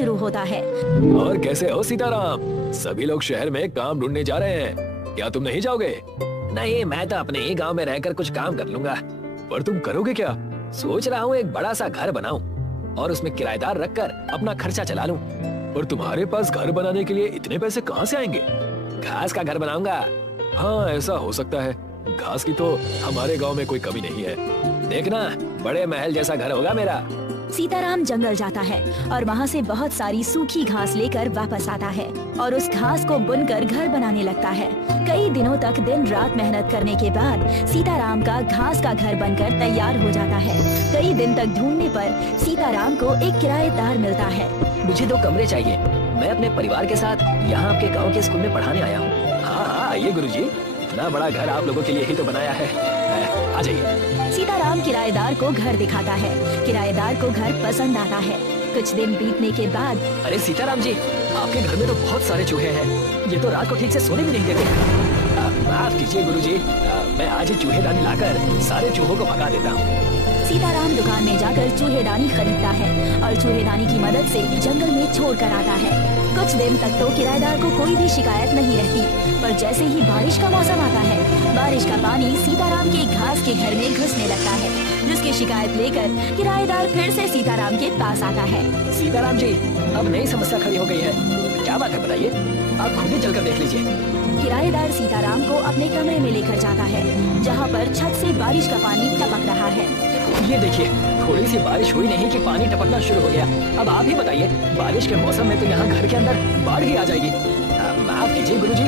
शुरू होता है। और कैसे हो सीताराम? सभी लोग शहर में काम ढूंढने जा रहे हैं, क्या तुम नहीं जाओगे? नहीं, मैं तो अपने ही गांव में रहकर कुछ काम कर लूंगा। पर तुम करोगे क्या? सोच रहा हूँ एक बड़ा सा घर बनाऊं और उसमें किराएदार रखकर अपना खर्चा चला लूं। पर तुम्हारे पास घर बनाने के लिए इतने पैसे कहाँ से आएंगे? घास का घर बनाऊंगा। हाँ, ऐसा हो सकता है। घास की तो हमारे गांव में कोई कमी नहीं है। देखना, बड़े महल जैसा घर होगा मेरा। सीताराम जंगल जाता है और वहाँ से बहुत सारी सूखी घास लेकर वापस आता है और उस घास को बुनकर घर बनाने लगता है। कई दिनों तक दिन रात मेहनत करने के बाद सीताराम का घास का घर बनकर तैयार हो जाता है। कई दिन तक ढूंढने पर सीताराम को एक किराएदार मिलता है। मुझे 2 कमरे चाहिए। मैं अपने परिवार के साथ यहाँ आपके गाँव के स्कूल में पढ़ाने आया हूँ। हाँ, आइए गुरुजी, इतना बड़ा घर आप लोगों के लिए ही तो बनाया है। आ जाइए। सीताराम किराएदार को घर दिखाता है। किराएदार को घर पसंद आता है। कुछ दिन बीतने के बाद, अरे सीताराम जी, आपके घर में तो बहुत सारे चूहे हैं। ये तो रात को ठीक से सोने भी नहीं देते। माफ कीजिए गुरुजी, मैं आज ही चूहेदानी लाकर सारे चूहों को भगा देता हूँ। सीताराम दुकान में जाकर चूहेदानी खरीदता है और चूहेदानी की मदद से जंगल में छोड़ कर आता है। कुछ दिन तक तो किराएदार को कोई भी शिकायत नहीं रहती, पर जैसे ही बारिश का मौसम आता है, बारिश का पानी सीताराम के घास के घर में घुसने लगता है, जिसकी शिकायत लेकर किराएदार फिर से सीताराम के पास आता है। सीताराम जी, अब नई समस्या खड़ी हो गई है। क्या बात है बताइए, आप खुद ही चलकर देख लीजिए। किराएदार सीताराम को अपने कमरे में लेकर जाता है, जहाँ पर छत से बारिश का पानी टपक रहा है। ये देखिए, थोड़ी सी बारिश हुई नहीं कि पानी टपकना शुरू हो गया। अब आप ही बताइए, बारिश के मौसम में तो यहाँ घर के अंदर बाढ़ ही आ जाएगी। माफ कीजिए गुरुजी,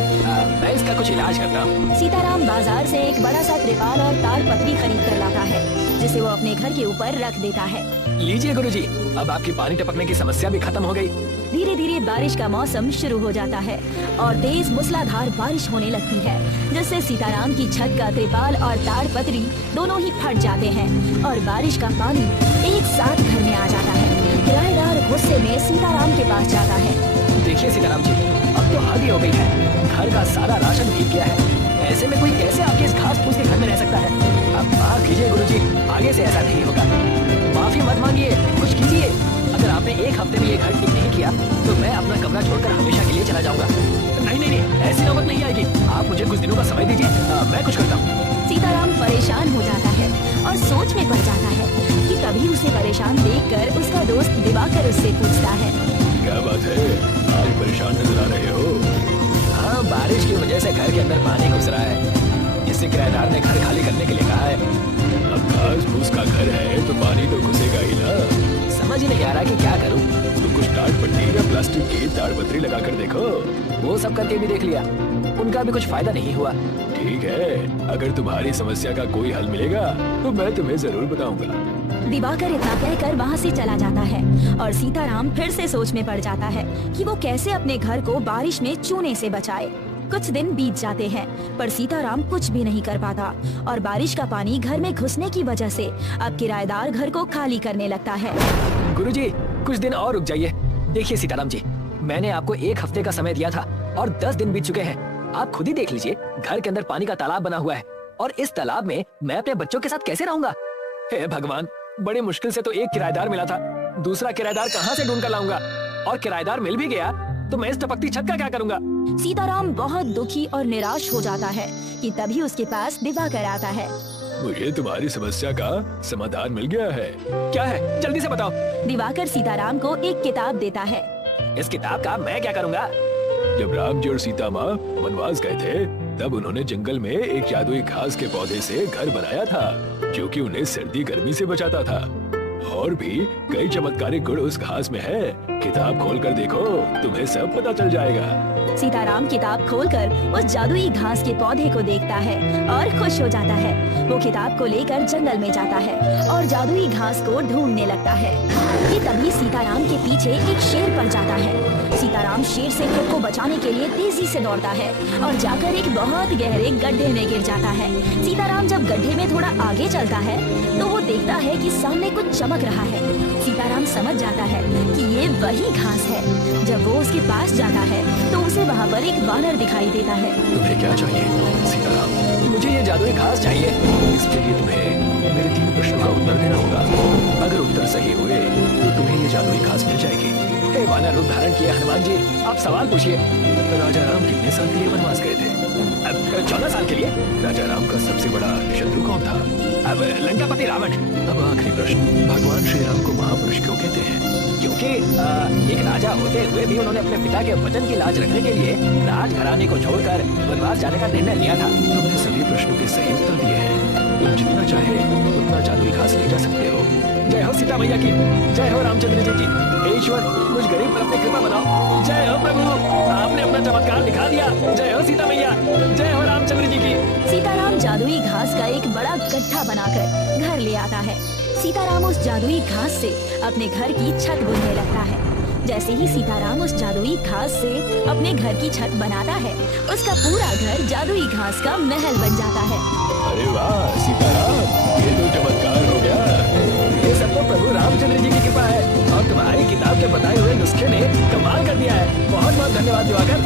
मैं इसका कुछ इलाज करता हूँ। सीताराम बाजार से एक बड़ा सा त्रिपाल और तार पत्री खरीद कर लाता है, जिसे वो अपने घर के ऊपर रख देता है। लीजिए गुरुजी, अब आपकी पानी टपकने की समस्या भी खत्म हो गई। धीरे धीरे बारिश का मौसम शुरू हो जाता है और तेज मूसलाधार बारिश होने लगती है, जिससे सीताराम की छत का त्रिपाल और ताड़पत्री दोनों ही फट जाते हैं और बारिश का पानी एक साथ घर में आ जाता है। किराएदार गुस्से में सीताराम के पास जाता है। देखिए सीताराम जी, अब तो हद ही हो गई है। घर का सारा राशन भीग गया है। ऐसे में कोई कैसे आपके इस घास फूस के घर में रह सकता है? अब माफ कीजिए गुरुजी, आगे से ऐसा नहीं होगा। माफी मत मांगिए, कुछ कीजिए। अगर आपने एक हफ्ते में ये घर ठीक नहीं किया तो मैं अपना कमरा छोड़कर हमेशा के लिए चला जाऊंगा। नहीं नहीं नहीं, ऐसी नौबत नहीं आएगी। आप मुझे कुछ दिनों का समय दीजिए, मैं कुछ करता हूँ। सीताराम परेशान हो जाता है और सोच में पड़ जाता है कि तभी उसे परेशान देखकर उसका दोस्त दिवाकर उससे पूछता है, क्या बात है, आज परेशान नजर आ रहे हो? हाँ, बारिश की वजह से घर के अंदर पानी घुस रहा है, जिससे किराएदार ने घर खाली करने के लिए कहा है। अब घास फूस का घर है तो पानी तो घुसेगा ही ना। समझ ही नहीं आ रहा कि क्या करूं। तो कुछ ताड़पट्टी या प्लास्टिक की ताड़पत्री लगा कर देखो। वो सब करके भी देख लिया, उनका भी कुछ फायदा नहीं हुआ। ठीक है, अगर तुम्हारी समस्या का कोई हल मिलेगा तो मैं तुम्हें जरूर बताऊंगा। दिवाकर इतना कहकर वहाँ से चला जाता है और सीताराम फिर से सोच में पड़ जाता है कि वो कैसे अपने घर को बारिश में चूने से बचाए। कुछ दिन बीत जाते हैं, पर सीताराम कुछ भी नहीं कर पाता और बारिश का पानी घर में घुसने की वजह से अब किराएदार घर को खाली करने लगता है। गुरुजी, कुछ दिन और रुक जाइए। देखिए सीताराम जी, मैंने आपको 1 हफ्ते का समय दिया था और 10 दिन बीत चुके हैं। आप खुद ही देख लीजिए, घर के अंदर पानी का तालाब बना हुआ है और इस तालाब में मैं अपने बच्चों के साथ कैसे रहूंगा? हे भगवान, बड़ी मुश्किल से तो एक किराएदार मिला था, दूसरा किराएदार कहाँ से ढूंढ कर लाऊंगा? और किराएदार मिल भी गया तो मैं इस टपकती छत का क्या करूंगा? सीताराम बहुत दुखी और निराश हो जाता है कि तभी उसके पास दिवाकर आता है। मुझे तुम्हारी समस्या का समाधान मिल गया है। क्या है, जल्दी से बताओ। दिवाकर सीताराम को एक किताब देता है। इस किताब का मैं क्या करूंगा? जब राम जी और सीता माँ वनवास गए थे, तब उन्होंने जंगल में एक जादुई घास के पौधे से घर बनाया था, जो कि उन्हें सर्दी गर्मी से बचाता था। और भी कई चमत्कारिक गुण उस घास में है। किताब खोलकर देखो, तुम्हें सब पता चल जाएगा। सीताराम किताब खोलकर उस जादुई घास के पौधे को देखता है और खुश हो जाता है। वो किताब को लेकर जंगल में जाता है और जादुई घास को ढूंढने लगता है कि तभी सीताराम के पीछे एक शेर पड़ जाता है। सीताराम शेर से खुद को बचाने के लिए तेजी से दौड़ता है और जाकर एक बहुत गहरे गड्ढे में गिर जाता है। सीताराम जब गड्ढे में थोड़ा आगे चलता है तो वो देखता है कि सामने कुछ चमक रहा है। सीताराम समझ जाता है कि ये वही घास है। जब वो उसके पास जाता है तो उसे वहाँ पर एक वानर दिखाई देता है। तुम्हें क्या चाहिए सीताराम? मुझे ये जादुई घास चाहिए। इसके लिए तुम्हें मेरे 3 प्रश्नों का उत्तर देना होगा। अगर उत्तर सही हुए तो तुम्हें ये जादुई घास मिल जाएगी। हे वानर रूप धारण किए हनुमान जी, आप सवाल पूछिए। राजा राम कितने साल के लिए वनवास गए थे? 14 साल के लिए। राजा राम का सबसे बड़ा शत्रु कौन था? अब लंकापति रावण। अब आखिरी प्रश्न, भगवान श्री राम को महापुरुष क्यों कहते हैं? क्योंकि एक राजा होते हुए भी उन्होंने अपने पिता के वचन की लाज रखने के लिए राजघराने को छोड़कर वनवास जाने का निर्णय लिया था। तुमने सभी प्रश्नों के सही उत्तर दिए हैं। तुम जितना चाहे उतना जादुई घास ले जा सकते हो। जय हो सीता मैया की, जय हो रामचंद्र जी की। हे ईश्वर, मुझ गरीब पर अपनी कृपा बनाओ। जय हो प्रभु, आपने अपना चमत्कार दिखा दिया। जय हो सीता मैया, जय हो रामचंद्र जी की। सीताराम जादुई घास का एक बड़ा गड्ढा बनाकर घर ले आता है। सीताराम उस जादुई घास से अपने घर की छत बुनने लगता है। जैसे ही सीताराम उस जादुई घास से अपने घर की छत बनाता है, उसका पूरा घर जादुई घास का महल बन जाता है। अरे वाह सीताराम, ये तो चमत्कार हो गया। ये सब तो प्रभु रामचंद्र जी की कृपा है और तुम्हारी किताब के बताए हुए नुस्खे ने कमाल कर दिया है। बहुत बहुत धन्यवाद दिवाकर।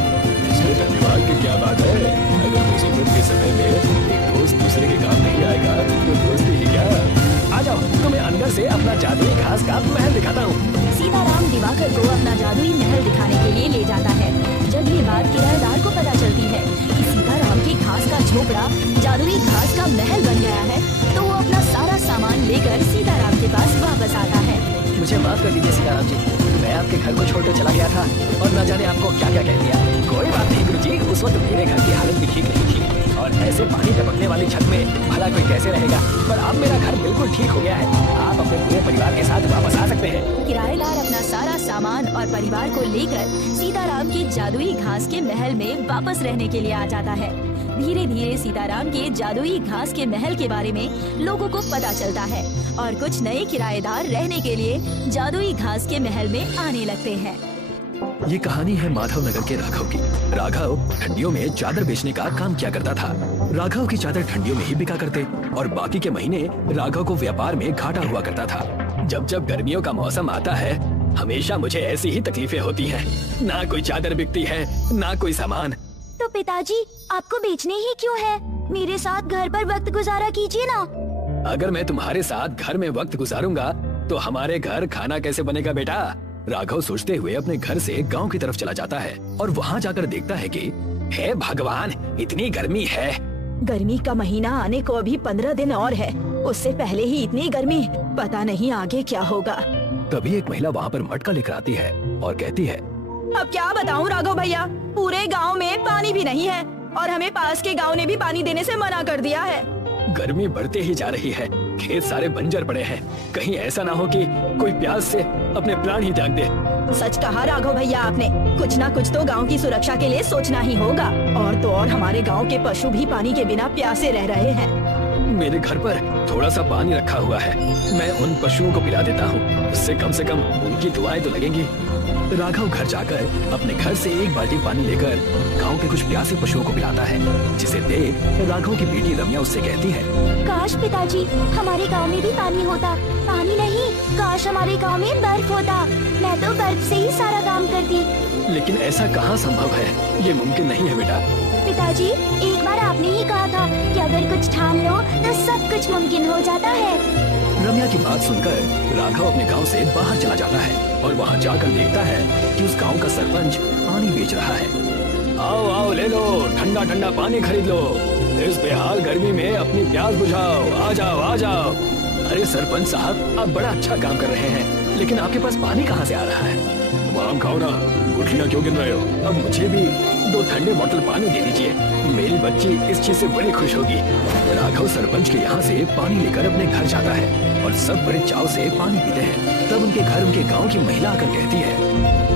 इसमें धन्यवाद की क्या बात है? अगर मुसीबत के समय में एक दोस्त दूसरे के काम नहीं आएगा तो दोस्ती ही क्या। आ जाओ, तुम्हें अंदर से अपना जादुई घास का महल दिखाता हूँ। सीताराम दिवाकर को अपना जादुई महल दिखाने के लिए ले जाता है। जब ये बात किराएदार को पता चलती है कि सीताराम के घास का झोपड़ा जादुई घास का महल बन गया है, तो वो अपना सारा सामान लेकर सीताराम के पास वापस आता है। मुझे माफ कर दीजिए सीताराम जी, मैं आपके घर को छोड़कर चला गया था और न जाने आपको क्या क्या कह दिया। कोई बात नहीं गुरुजी, उस वक्त मेरे घर की हालत भी ठीक नहीं थी और ऐसे पानी टपकने वाली छत में भला कोई कैसे रहेगा। पर अब मेरा घर बिल्कुल ठीक हो गया है। आप अपने पूरे परिवार के साथ वापस आ सकते हैं। किराएदार अपना सारा सामान और परिवार को लेकर सीताराम के जादुई घास के महल में वापस रहने के लिए आ जाता है। धीरे धीरे सीताराम के जादुई घास के महल के बारे में लोगों को पता चलता है और कुछ नए किराएदार रहने के लिए जादुई घास के महल में आने लगते हैं। ये कहानी है माधव नगर के राघव की। राघव ठंडियों में चादर बेचने का काम किया करता था। राघव की चादर ठंडियों में ही बिका करते और बाकी के महीने राघव को व्यापार में घाटा हुआ करता था। जब जब गर्मियों का मौसम आता है, हमेशा मुझे ऐसी ही तकलीफें होती हैं। ना कोई चादर बिकती है, ना कोई सामान। तो पिताजी, आपको बेचने ही क्यों है? मेरे साथ घर पर वक्त गुजारा कीजिए ना। अगर मैं तुम्हारे साथ घर में वक्त गुजारूंगा तो हमारे घर खाना कैसे बनेगा बेटा? राघव सोचते हुए अपने घर से गांव की तरफ चला जाता है और वहां जाकर देखता है कि हे भगवान, इतनी गर्मी है। गर्मी का महीना आने को अभी 15 दिन और है। उससे पहले ही इतनी गर्मी, पता नहीं आगे क्या होगा। तभी एक महिला वहाँ पर मटका लेकर आती है और कहती है, अब क्या बताऊं राघव भैया, पूरे गांव में पानी भी नहीं है और हमें पास के गांव ने भी पानी देने से मना कर दिया है। गर्मी बढ़ते ही जा रही है, खेत सारे बंजर पड़े हैं। कहीं ऐसा ना हो कि कोई प्यास से अपने प्राण ही त्याग दे। सच कहा राघव भैया आपने, कुछ ना कुछ तो गांव की सुरक्षा के लिए सोचना ही होगा। और तो और हमारे गांव के पशु भी पानी के बिना प्यासे रह रहे हैं। मेरे घर पर थोड़ा सा पानी रखा हुआ है, मैं उन पशुओं को पिला देता हूँ, उससे कम से कम उनकी दुआएं तो लगेंगी। राघव घर जाकर अपने घर से एक बाल्टी पानी लेकर गांव के कुछ प्यासे पशुओं को पिलाता है, जिसे देख राघव की बेटी रम्या उससे कहती है, काश पिताजी हमारे गांव में भी पानी होता। पानी नहीं, काश हमारे गांव में बर्फ होता। मैं तो बर्फ से ही सारा काम करती। लेकिन ऐसा कहाँ संभव है, ये मुमकिन नहीं है बेटा। पिताजी, एक बार आपने ही कहा था कि अगर कुछ ठान लो तो सब कुछ मुमकिन हो जाता है। रम्या की बात सुनकर राघव अपने गांव से बाहर चला जाता है और वहां जाकर देखता है कि उस गांव का सरपंच पानी बेच रहा है। आओ आओ ले लो, ठंडा ठंडा पानी खरीद लो, इस बेहाल गर्मी में अपनी प्यास बुझाओ, आ जाओ आ जाओ। अरे सरपंच साहब, आप बड़ा अच्छा काम कर रहे हैं, लेकिन आपके पास पानी कहाँ से आ रहा है? आम खाओ ना, गुठलियाँ क्यों गिन रहे हो? अब मुझे भी 2 ठंडे बोतल पानी दे दीजिए, मेरी बच्ची इस चीज से बड़ी खुश होगी। राघव सरपंच के यहाँ से पानी लेकर अपने घर जाता है और सब बड़े चाव से पानी पीते हैं। तब उनके घर उनके गांव की महिला आकर कहती है,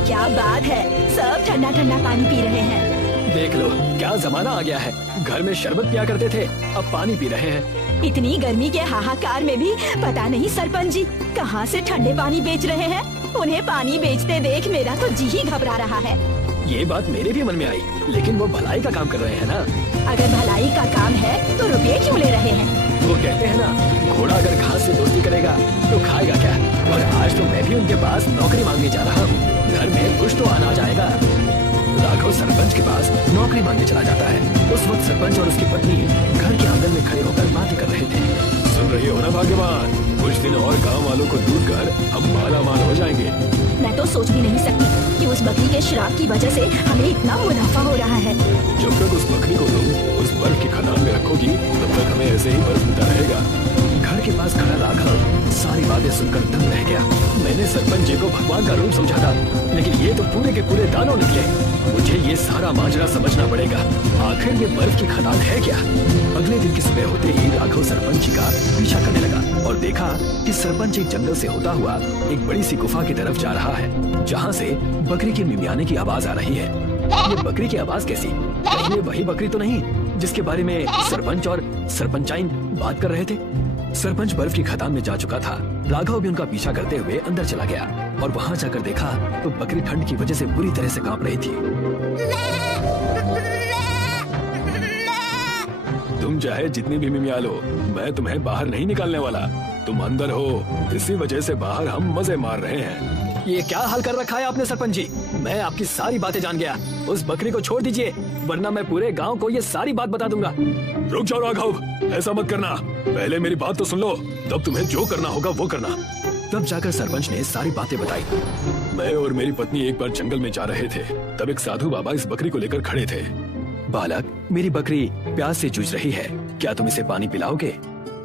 क्या बात है, सब ठंडा ठंडा पानी पी रहे हैं। देख लो क्या जमाना आ गया है, घर में शरबत पिया करते थे, अब पानी पी रहे हैं। इतनी गर्मी के हाहाकार में भी पता नहीं सरपंच जी कहाँ से ठंडे पानी बेच रहे हैं। उन्हें पानी बेचते देख मेरा तो जी ही घबरा रहा है। ये बात मेरे भी मन में आई, लेकिन वो भलाई का काम कर रहे हैं ना। अगर भलाई का काम है तो रुपये क्यों ले रहे हैं? वो कहते हैं ना, घोड़ा अगर घास से दोस्ती करेगा तो खाएगा क्या। और आज तो मैं भी उनके पास नौकरी मांगने जा रहा हूँ, घर में कुछ तो अनाज आएगा। राघव सरपंच के पास नौकरी मांगने चला जाता है। उस वक्त सरपंच और उसकी पत्नी घर के आंगन में खड़े होकर बातें कर रहे थे। सुन रही हो ना भाग्यवान, कुछ दिन और गांव वालों को दूर कर हम माला माल हो जाएंगे। मैं तो सोच भी नहीं सकती कि उस बकरी के श्राप की वजह से हमें इतना मुनाफा हो रहा है। जब तक उस बकरी को तुम उस बर्फ की खदान में रखोगी तब तक हमें ऐसे ही बर्फ मिलता रहेगा। घर के पास खड़ा राघव सारी बातें सुनकर दंग रह गया। मैंने सरपंच जी को भगवान का रूप समझा था, लेकिन ये तो पूरे के पूरे दानव निकले। मुझे ये सारा माजरा समझना पड़ेगा। आखिर ये बर्फ की खदान है क्या? अगले दिन की सुबह होते ही राघव सरपंच जी का पीछा करने लगा और देखा कि सरपंच एक जंगल से होता हुआ एक बड़ी सी गुफा की तरफ जा रहा है, जहाँ से बकरी के मिमियाने की आवाज आ रही है। ये बकरी की आवाज कैसी? कहीं ये वही बकरी तो नहीं जिसके बारे में सरपंच और सरपंचाइन बात कर रहे थे? सरपंच बर्फ की खदान में जा चुका था। राघव भी उनका पीछा करते हुए अंदर चला गया और वहाँ जाकर देखा तो बकरी ठंड की वजह से बुरी तरह से कांप रही थी। तुम चाहे जितनी भी मिमिया लो, मैं तुम्हें बाहर नहीं निकालने वाला। तुम अंदर हो, इसी वजह से बाहर हम मजे मार रहे हैं। ये क्या हाल कर रखा है आपने सरपंच जी? मैं आपकी सारी बातें जान गया। उस बकरी को छोड़ दीजिए, वरना मैं पूरे गांव को ये सारी बात बता दूंगा। रुक जाओ राघव, ऐसा मत करना। पहले मेरी बात तो सुन लो, तब तुम्हें जो करना होगा वो करना। तब जाकर सरपंच ने सारी बातें बताई। मैं और मेरी पत्नी एक बार जंगल में जा रहे थे, तब एक साधु बाबा इस बकरी को लेकर खड़े थे। बालक, मेरी बकरी प्यास से जूझ रही है, क्या तुम इसे पानी पिलाओगे?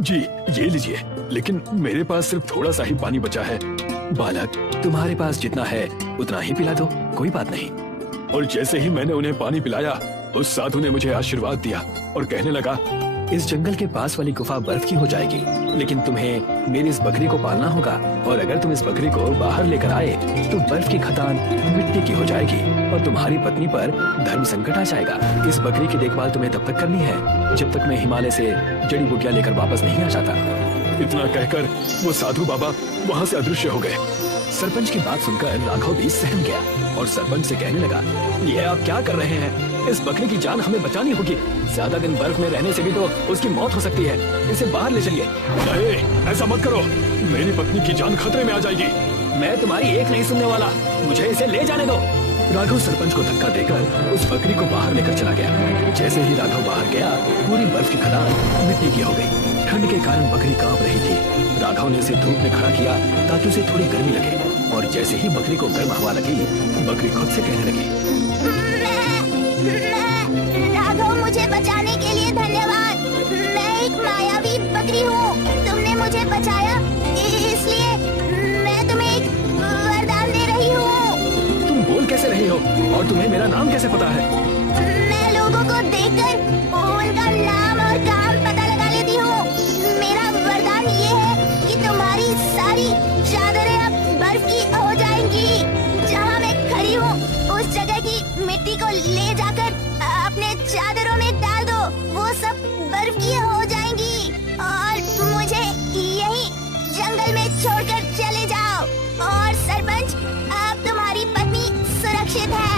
जी ये लीजिए, लेकिन मेरे पास सिर्फ थोड़ा सा ही पानी बचा है। बालक, तुम्हारे पास जितना है उतना ही पिला दो, कोई बात नहीं। और जैसे ही मैंने उन्हें पानी पिलाया, उस साधु ने मुझे आशीर्वाद दिया और कहने लगा, इस जंगल के पास वाली गुफा बर्फ की हो जाएगी, लेकिन तुम्हें मेरी इस बकरी को पालना होगा, और अगर तुम इस बकरी को बाहर लेकर आए तो बर्फ की खदान मिट्टी की हो जाएगी और तुम्हारी पत्नी पर धर्म संकट आ जाएगा। इस बकरी की देखभाल तुम्हें तब तक करनी है जब तक मैं हिमालय से जड़ी बूटियां लेकर वापस नहीं आ जाता। इतना कहकर वो साधु बाबा वहाँ से अदृश्य हो गए। सरपंच की बात सुनकर राघव भी सहम गया और सरपंच से कहने लगा, ये आप क्या कर रहे हैं? इस बकरी की जान हमें बचानी होगी। ज्यादा दिन बर्फ में रहने से भी तो उसकी मौत हो सकती है। इसे बाहर ले चलिए। नहीं, ऐसा मत करो, मेरी पत्नी की जान खतरे में आ जाएगी। मैं तुम्हारी एक नहीं सुनने वाला, मुझे इसे ले जाने दो। राघव सरपंच को धक्का देकर उस बकरी को बाहर लेकर चला गया। जैसे ही राघव बाहर गया, पूरी बर्फ की खदान मिट्टी की हो गई। ठंड के कारण बकरी कांप रही थी। राघव ने उसे धूप में खड़ा किया ताकि उसे थोड़ी गर्मी लगे, और जैसे ही बकरी को गर्म हवा लगी, बकरी खुद से कहने लगी, राघव, मुझे बचाने के लिए धन्यवाद। मैं एक मायावी बकरी हूँ, तुमने मुझे बचाया, इसलिए मैं तुम्हें एक वरदान दे रही हूँ। तुम बोल कैसे रही हो और तुम्हें मेरा नाम कैसे पता है? मैं लोगों को देखकर उनका नाम और काम पता लगा लेती हूँ। मेरा वरदान ये है कि तुम्हारी सारी चादरें अब बर्फ की हो जाएंगी। जहाँ मैं खड़ी हूँ उस जगह की मिट्टी को ले जाकर अपने चादरों में डाल दो, वो सब बर्फ की हो जाएंगी। और मुझे यही जंगल में छोड़कर चले जाओ। और सरपंच, अब तुम्हारी पत्नी सुरक्षित है।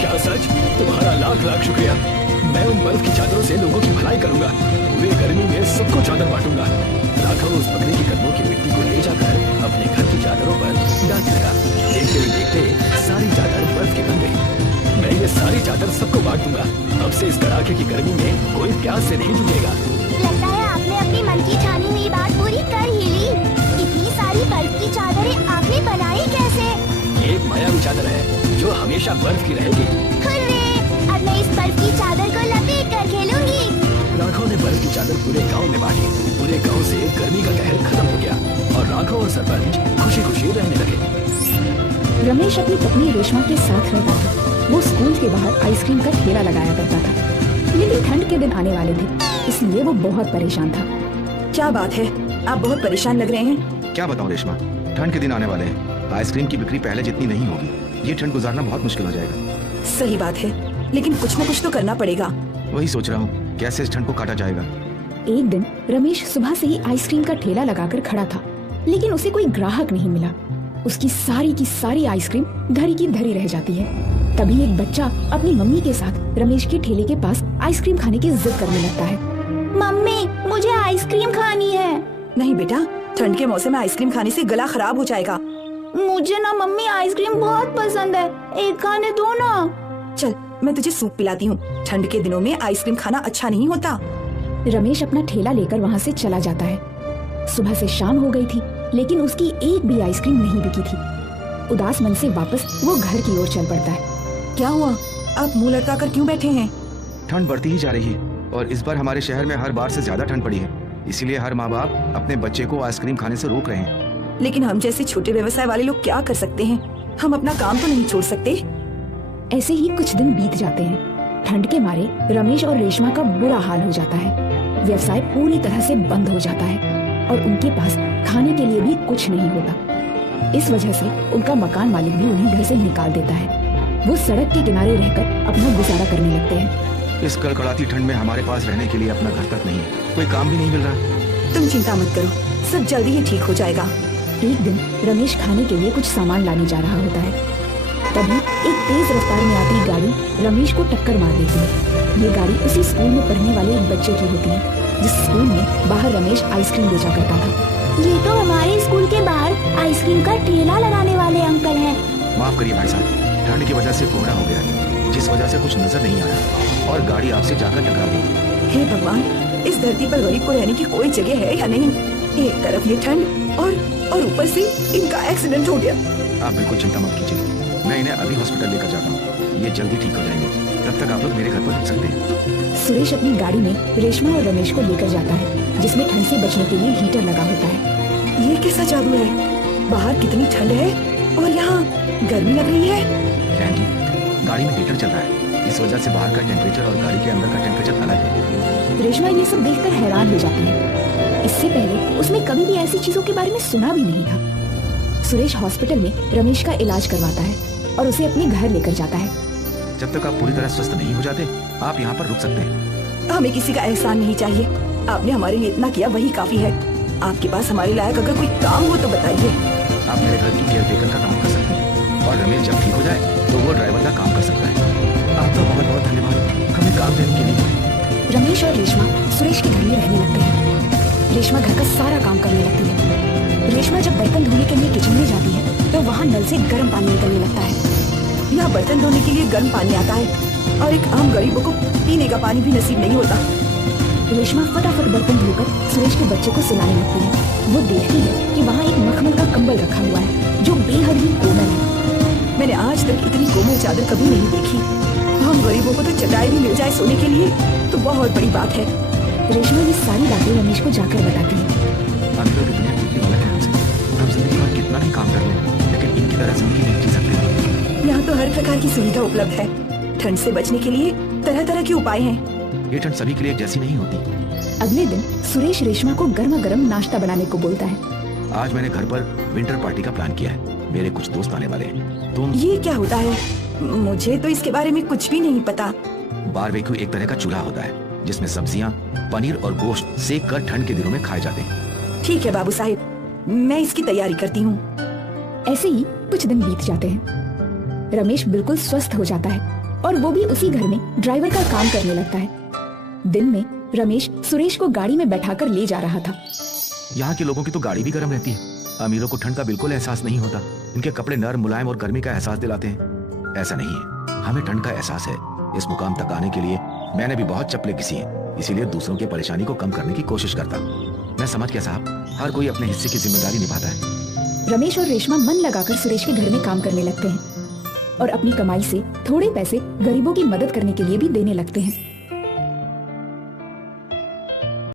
क्या सच? तुम्हारा लाख लाख शुक्रिया। मैं उन बर्फ की चादरों से लोगों की भलाई करूंगा। पूरे गर्मी में सबको चादर बांटूंगा। राघव उस बकरी की कदमों की मिट्टी को ले जाकर अपने घर की चादरों पर डालने लगा। देखते ही देखते सारी चादर बर्फ की बन गई। मैं ये सारी चादर सबको बांट दूंगा। अब से इस कड़ाके की गर्मी में कोई प्यास से नहीं जूझेगा। लगता है आपने अपनी मन की ठानी हुई बात पूरी कर ही ली। इतनी सारी बर्फ की चादरें आपने बनाई कैसे? ये एक मायावी चादर है जो हमेशा बर्फ की रहेगी। हुर्रे! अब मैं इस बर्फ की चादर को लपेट कर खेलूंगी। राघव ने बर्फ की चादर पूरे गांव में बांटी। पूरे गांव से गर्मी का कहर खत्म हो गया और राघव और सरपंच खुशी खुशी रहने लगे। रमेश अपनी पत्नी रेशमा के साथ रहता था। वो स्कूल के बाहर आइसक्रीम का ठेला लगाया करता था, लेकिन ठंड के दिन आने वाले थे, इसलिए वो बहुत परेशान था। क्या बात है, आप बहुत परेशान लग रहे हैं। क्या बताऊं रेशमा, ठंड के दिन आने वाले हैं। आइसक्रीम की बिक्री पहले जितनी नहीं होगी। ये ठंड गुजारना बहुत मुश्किल हो जाएगा। सही बात है, लेकिन कुछ न कुछ तो करना पड़ेगा। वही सोच रहा हूँ, कैसे इस ठंड को काटा जाएगा। एक दिन रमेश सुबह से ही आइसक्रीम का ठेला लगाकर खड़ा था, लेकिन उसे कोई ग्राहक नहीं मिला। उसकी सारी की सारी आइसक्रीम धरी की धरी रह जाती है। तभी एक बच्चा अपनी मम्मी के साथ रमेश के ठेले के पास आइसक्रीम खाने की जिद करने लगता है। मम्मी, मुझे आइसक्रीम खानी है। नहीं बेटा, ठंड के मौसम में आइसक्रीम खाने से गला खराब हो जाएगा। मुझे ना मम्मी आइसक्रीम बहुत पसंद है, एक खाने दो ना। चल, मैं तुझे सूप पिलाती हूँ। ठंड के दिनों में आइसक्रीम खाना अच्छा नहीं होता। रमेश अपना ठेला लेकर वहाँ से चला जाता है। सुबह से शाम हो गई थी, लेकिन उसकी एक भी आइसक्रीम नहीं बिकी थी। उदास मन से वापस वो घर की ओर चल पड़ता है। क्या हुआ? आप मुंह लटकाकर क्यों बैठे हैं? ठंड बढ़ती ही जा रही है और इस बार हमारे शहर में हर बार से ज्यादा ठंड पड़ी है, इसीलिए हर माँ बाप अपने बच्चे को आइसक्रीम खाने से रोक रहे हैं। लेकिन हम जैसे छोटे व्यवसाय वाले लोग क्या कर सकते हैं? हम अपना काम तो नहीं छोड़ सकते। ऐसे ही कुछ दिन बीत जाते हैं। ठंड के मारे रमेश और रेशमा का बुरा हाल हो जाता है। व्यवसाय पूरी तरह से बंद हो जाता है और उनके पास खाने के लिए भी कुछ नहीं होता। इस वजह से उनका मकान मालिक भी उन्हें घर से निकाल देता है। वो सड़क के किनारे रहकर अपना गुजारा करने लगते हैं। इस कड़कड़ाती ठंड में हमारे पास रहने के लिए अपना घर तक नहीं है, कोई काम भी नहीं मिल रहा। तुम चिंता मत करो, सब जल्दी ही ठीक हो जाएगा। एक दिन रमेश खाने के लिए कुछ सामान लाने जा रहा होता है। तभी एक तेज रफ्तार में आती गाड़ी रमेश को टक्कर मार देती है। ये गाड़ी उसी स्कूल में पढ़ने वाले एक बच्चे की होती है, जिस स्कूल में बाहर रमेश आइसक्रीम बेचा करता था। ये तो हमारे स्कूल के बाहर आइसक्रीम का ठेला लगाने वाले अंकल हैं। माफ करिए भाई साहब, ठंड की वजह से कोहरा हो गया है, जिस वजह से कुछ नजर नहीं आया और गाड़ी आपसे जाकर टकरा गई। हे भगवान, इस धरती पर गरीब को रहने की कोई जगह है या नहीं? एक तरफ ये ठंड और ऊपर से इनका एक्सीडेंट हो गया। आप बिल्कुल चिंता मत कीजिए, मैं इन्हें अभी हॉस्पिटल लेकर जाता हूँ, ये जल्दी ठीक हो जाएंगे। तब तक आप लोग मेरे घर पर रुक सकते हैं। सुरेश अपनी गाड़ी में रेशमा और रमेश को लेकर जाता है, जिसमें ठंड से बचने के लिए हीटर लगा होता है। ये कैसा जादू है? बाहर कितनी ठंड है और यहाँ गर्मी लग रही है। बहन जी, गाड़ी में हीटर चल रहा है, इस वजह से बाहर का टेम्परेचर और गाड़ी के अंदर का टेम्परेचर अलग है। रेशमा ये सब देखकर हैरान हो जाती है। इससे पहले उसने कभी भी ऐसी चीजों के बारे में सुना भी नहीं था। सुरेश हॉस्पिटल में रमेश का इलाज करवाता है और उसे अपने घर लेकर जाता है। जब तक आप पूरी तरह स्वस्थ नहीं हो जाते, आप यहाँ पर रुक सकते हैं। हमें किसी का एहसान नहीं चाहिए, आपने हमारे लिए इतना किया वही काफी है। आपके पास हमारे लायक अगर कोई काम हो तो बताइए। आप मेरे घर की केयर टेकर का काम कर सकते हैं और रमेश जब ठीक हो जाए तो वो ड्राइवर का काम कर सकता है। आपका बहुत बहुत धन्यवाद हमें काम देने के लिए। रमेश और रेशमा सुरेश के घर में रहने लगते हैं। रेशमा घर का सारा काम करने लगती है। रेशमा जब बर्तन धोने के लिए किचन में जाती है तो वहाँ नल से गर्म पानी निकलने लगता है। यहाँ बर्तन धोने के लिए गर्म पानी आता है और एक आम गरीबों को पीने का पानी भी नसीब नहीं होता। रेशमा फटाफट बर्तन धोकर सुरेश के बच्चे को सुलाने लगती है। वो देखती है कि वहाँ एक मखमल का कंबल रखा हुआ है जो बेहद ही कोमल है। मैंने आज तक इतनी कोमल चादर कभी नहीं देखी। हम गरीबों को तो चटाई भी मिल जाए सोने के लिए तो बहुत बड़ी बात है। रेशमा ये सारी बातें रमेश को जाकर बताती है। हम लोग दुनिया कितनी अलग है हमसे, हम जिंदगी भर कितना भी काम कर लें, लेकिन इनकी तरह जिंदगी नहीं जी सकते। यहाँ तो हर प्रकार की सुविधा उपलब्ध है। ठंड से बचने के लिए तरह तरह के उपाय हैं। ये ठंड सभी के लिए एक जैसी नहीं होती। अगले दिन सुरेश रेशमा को गर्मा गर्म नाश्ता बनाने को बोलता है। आज मैंने घर पर विंटर पार्टी का प्लान किया है, मेरे कुछ दोस्त आने वाले हैं। तुम ये क्या होता है? मुझे तो इसके बारे में कुछ भी नहीं पता। बारबेक्यू एक तरह का चूल्हा होता है जिसमें सब्जियां, पनीर और गोश्त सेक कर ठंड के दिनों में खाए जाते हैं। ठीक है बाबू साहिब, मैं इसकी तैयारी करती हूँ। ऐसे ही कुछ दिन बीत जाते हैं। रमेश बिल्कुल स्वस्थ हो जाता है और वो भी उसी घर में ड्राइवर का काम करने लगता है। दिन में रमेश सुरेश को गाड़ी में बैठाकर ले जा रहा था। यहाँ के लोगों की तो गाड़ी भी गर्म रहती है। अमीरों को ठंड का बिल्कुल एहसास नहीं होता। इनके कपड़े नर्म, मुलायम और गर्मी का एहसास दिलाते हैं। ऐसा नहीं है, हमें ठंड का एहसास है। इस मुकाम तक आने के लिए मैंने भी बहुत चप्पलें घिसी हैं, इसीलिए दूसरों की परेशानी को कम करने की कोशिश करता। मैं समझ गया साहब, हर कोई अपने हिस्से की जिम्मेदारी निभाता है। रमेश और रेशमा मन लगाकर सुरेश के घर में काम करने लगते हैं और अपनी कमाई से थोड़े पैसे गरीबों की मदद करने के लिए भी देने लगते हैं।